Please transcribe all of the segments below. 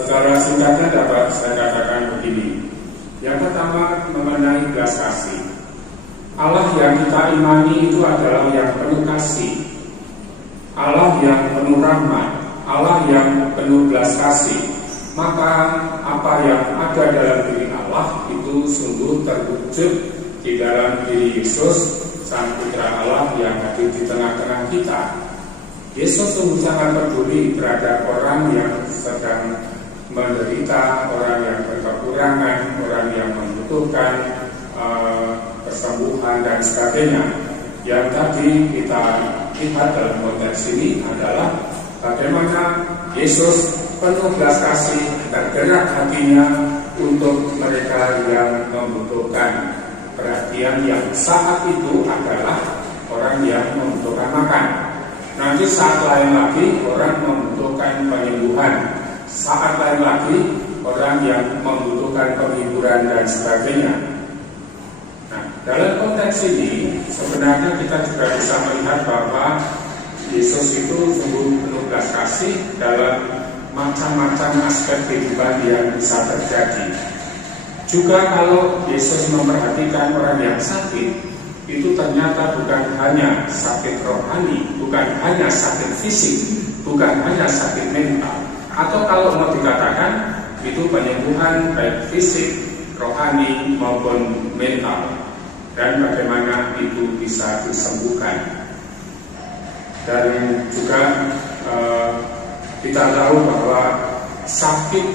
Secara singkatnya dapat saya katakan begini. Yang pertama mengenai belas kasih. Allah yang kita imani itu adalah yang penuh kasih, Allah yang penuh rahmat, Allah yang penuh belas kasih. Maka apa yang ada dalam diri Allah itu sungguh terwujud di dalam diri Yesus, Sang Putra Allah yang hadir di tengah-tengah kita. Yesus sungguh sangat peduli terhadap orang yang sedang menderita, orang yang berkekurangan, orang yang membutuhkan kesembuhan dan sebagainya. Yang tadi kita lihat dalam konteks ini adalah bagaimana Yesus penuh belas kasih, tergerak hatinya untuk mereka yang membutuhkan perhatian, yang saat itu adalah orang yang membutuhkan makan. Nanti saat lain lagi orang membutuhkan penyembuhan, saat lain lagi orang yang membutuhkan penghiburan dan sebagainya. Nah, dalam konteks ini sebenarnya kita juga bisa melihat bahwa Yesus itu sungguh penuh belas kasih dalam macam-macam aspek kehidupan yang bisa terjadi. Juga kalau Yesus memperhatikan orang yang sakit, itu ternyata bukan hanya sakit rohani, bukan hanya sakit fisik, bukan hanya sakit mental, atau kalau mau dikatakan itu penyembuhan baik fisik, rohani maupun mental, dan bagaimana itu bisa disembuhkan. Dan juga kita tahu bahwa sakit,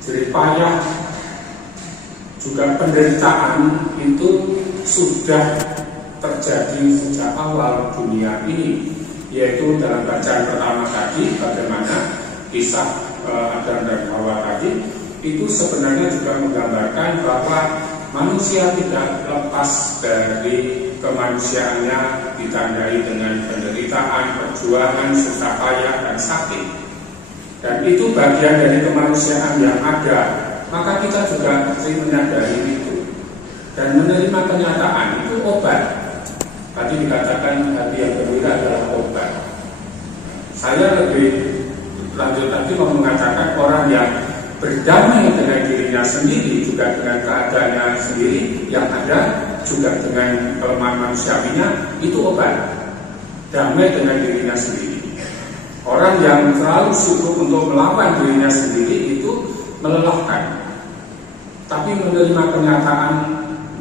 jerih payah, juga penderitaan itu sudah terjadi sejak awal dunia ini, yaitu dalam bacaan pertama tadi bagaimana kisah Adam dan Hawa tadi itu sebenarnya juga menggambarkan bahwa manusia tidak lepas dari kemanusiaannya, ditandai dengan penderitaan, perjuangan, susah payah, dan sakit. Dan itu bagian dari kemanusiaan yang ada. Maka kita juga mesti menyadari itu dan menerima kenyataan itu obat. Tadi dikatakan hati yang gembira adalah obat. Saya lebih lanjut lagi mau mengatakan orang yang berdamai dengan dirinya sendiri, juga dengan keadaannya sendiri yang ada, juga dengan kelemahan manusiawinya, itu obat. Damai dengan dirinya sendiri. Orang yang selalu sibuk untuk melawan dirinya sendiri itu melelahkan. Tapi menerima kenyataan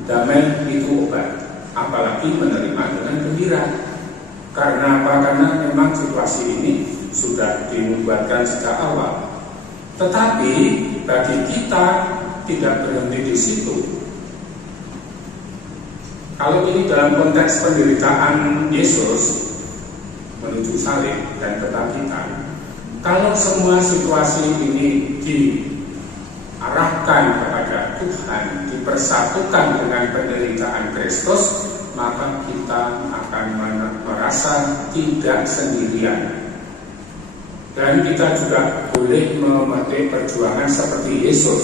damai itu obat. Apalagi menerima dengan gembira. Karena apa? Karena memang situasi ini sudah dinubuatkan sejak awal. Tetapi bagi kita tidak berhenti di situ. Kalau ini dalam konteks penderitaan Yesus menuju salib dan kebangkitan, kalau semua situasi ini diarahkan kepada Tuhan, dipersatukan dengan penderitaan Kristus, maka kita akan merasa tidak sendirian. Dan kita juga boleh memetik perjuangan seperti Yesus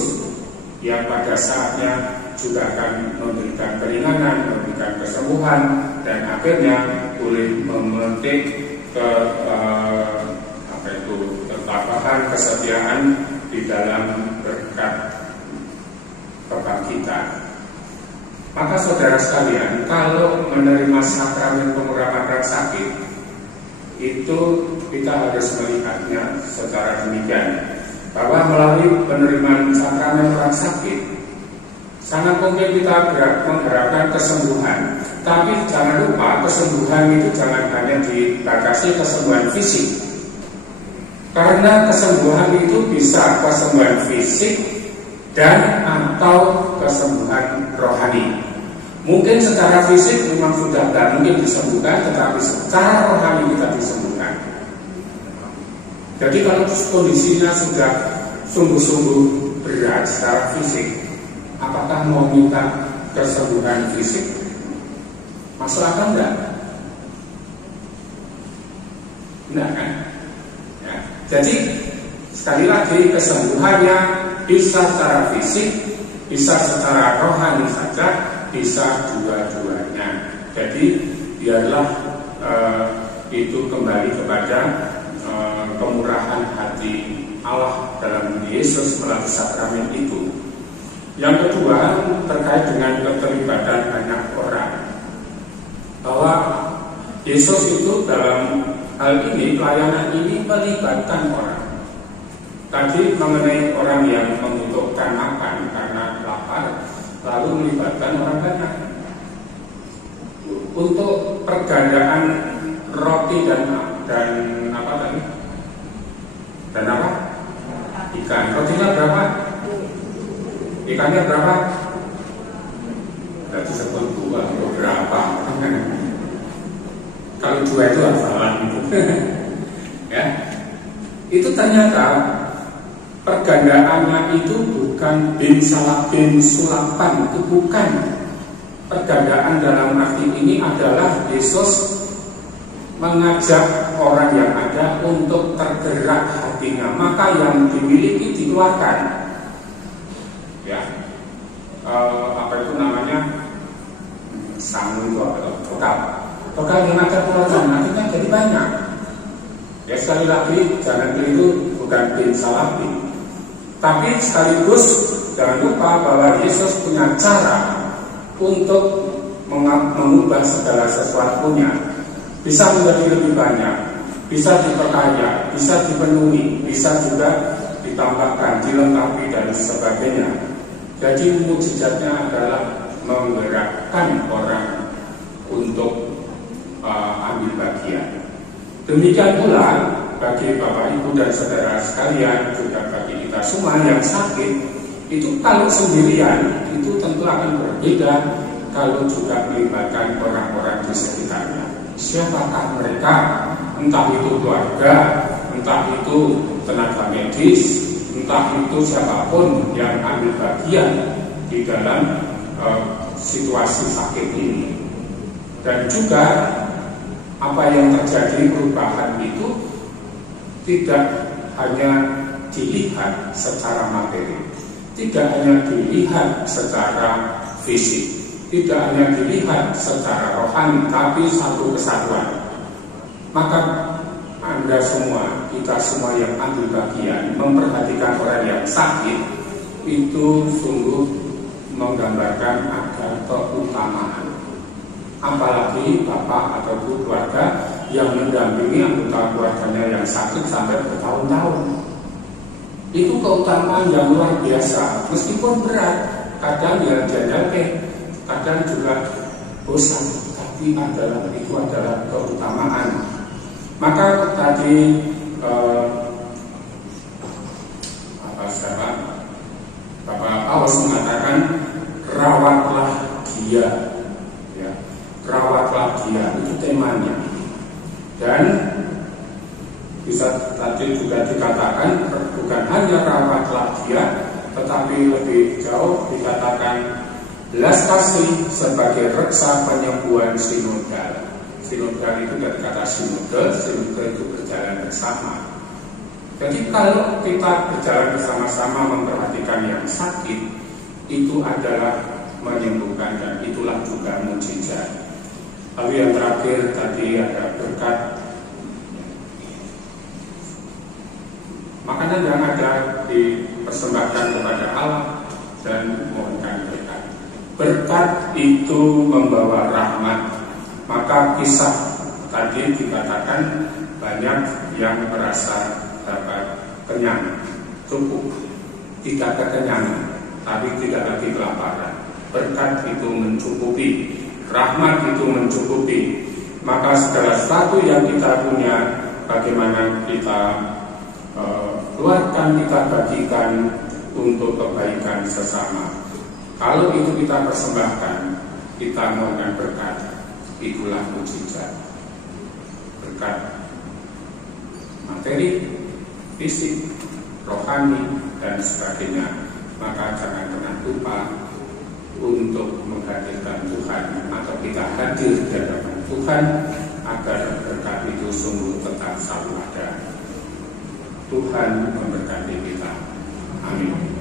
yang pada saatnya juga akan memberikan keringanan, memberikan kesembuhan, dan akhirnya boleh memetik ketabahan, kesetiaan di dalam berkat kebangkitan. Maka saudara sekalian, kalau menerima sakramen pengurapan sakit, itu kita harus melihatnya secara demikian, bahwa melalui penerimaan sakramen orang sakit sangat mungkin kita mengharapkan kesembuhan. Tapi jangan lupa kesembuhan itu jangan hanya dibatasi kesembuhan fisik. Karena kesembuhan itu bisa kesembuhan fisik dan atau kesembuhan rohani. Mungkin secara fisik memang sudah tidak mungkin disembuhkan, tetapi secara rohani kita disembuhkan. Jadi kalau kondisinya sudah sungguh-sungguh berat secara fisik, apakah mau minta kesembuhan fisik? Masuk akal enggak? Enggak kan? Ya. Jadi sekali lagi kesembuhannya bisa secara fisik, bisa secara rohani saja, bisa dua-duanya. Jadi biarlah itu kembali kepada kemurahan hati Allah dalam diri Yesus melalui sakramen itu. Yang kedua, terkait dengan keterlibatan banyak orang, bahwa Yesus itu dalam hal ini, pelayanan ini melibatkan orang. Tadi mengenai orang yang membutuhkan makan karena lapar, lalu melibatkan orang banyak. Untuk pergandaan roti dan apa tadi? Dan apa? Ikan. Rotinya berapa? Ikannya berapa? Tidak disebut dua, berapa? Kalau dua itu salah itu. Ya, itu ternyata pergandaannya itu bukan bin salah bin sulapan, itu bukan. Pergandaan dalam arti ini adalah Yesus mengajak orang yang ada untuk tergerak hatinya, maka yang dimiliki dikeluarkan. Ya, apa itu namanya? Sangu itu apa? Tokal yang ada keluarkan, artinya jadi banyak. Ya, sekali lagi jangan keliru, bukan bin salah bin. Tapi sekaligus jangan lupa bahwa Yesus punya cara untuk mengubah segala sesuatunya. Bisa menjadi lebih banyak, bisa diperkaya, bisa dipenuhi, bisa juga ditambahkan, dilengkapi dan sebagainya. Jadi mukjizatnya adalah menggerakkan orang untuk ambil bagian. Demikian pula bagi Bapak Ibu dan Saudara sekalian, juga bagi kita semua yang sakit, itu kalau sendirian itu tentu akan berbeda kalau juga melibatkan orang-orang di sekitarnya. Siapakah mereka? Entah itu keluarga, entah itu tenaga medis, entah itu siapapun yang ambil bagian di dalam situasi sakit ini. Dan juga apa yang terjadi perubahan itu tidak hanya dilihat secara materi, tidak hanya dilihat secara fisik, tidak hanya dilihat secara rohani, tapi satu kesatuan. Maka Anda semua, kita semua yang ambil bagian memperhatikan orang yang sakit, itu sungguh menggambarkan ada keutamaan. Apalagi Bapak atau Bu keluarga yang mendampingi anggota keluarganya yang sakit sampai bertahun-tahun. Itu keutamaan yang luar biasa. Meskipun berat, kadang ya jajake, kadang juga bosan, tapi itu adalah keutamaan. Maka tadi Bapak Paulus mengatakan rawatlah dia, ya, rawatlah dia, itu temanya. Dan bisa tadi juga dikatakan bukan hanya rawatlah dia, tetapi lebih jauh dikatakan belas kasih sebagai reksa penyembuhan sinodal. Sinodal itu dari kata sinode itu berjalan bersama. Jadi kalau kita berjalan bersama-sama memperhatikan yang sakit, itu adalah menyembuhkan, dan itulah juga mukjizat. Lalu yang terakhir tadi ada berkat. Makanan yang ada dipersembahkan kepada Allah dan mohonkan berkat. Berkat itu membawa rahmat. Maka kisah tadi dikatakan banyak yang merasa dapat kenyang, cukup, tidak kekenyangan, tapi tidak lagi kelaparan. Berkat itu mencukupi, rahmat itu mencukupi. Maka segala sesuatu yang kita punya, bagaimana kita keluarkan, kita bagikan untuk kebaikan sesama. Kalau itu kita persembahkan, kita mohonkan berkat, itulah mukjizat. Berkat materi, fisik, rohani, dan sebagainya. Maka jangan pernah lupa untuk menghadirkan Tuhan, atau kita hadir di hadapan Tuhan, agar berkat itu sungguh tetap selalu ada. Tuhan memberkati kita. Amin.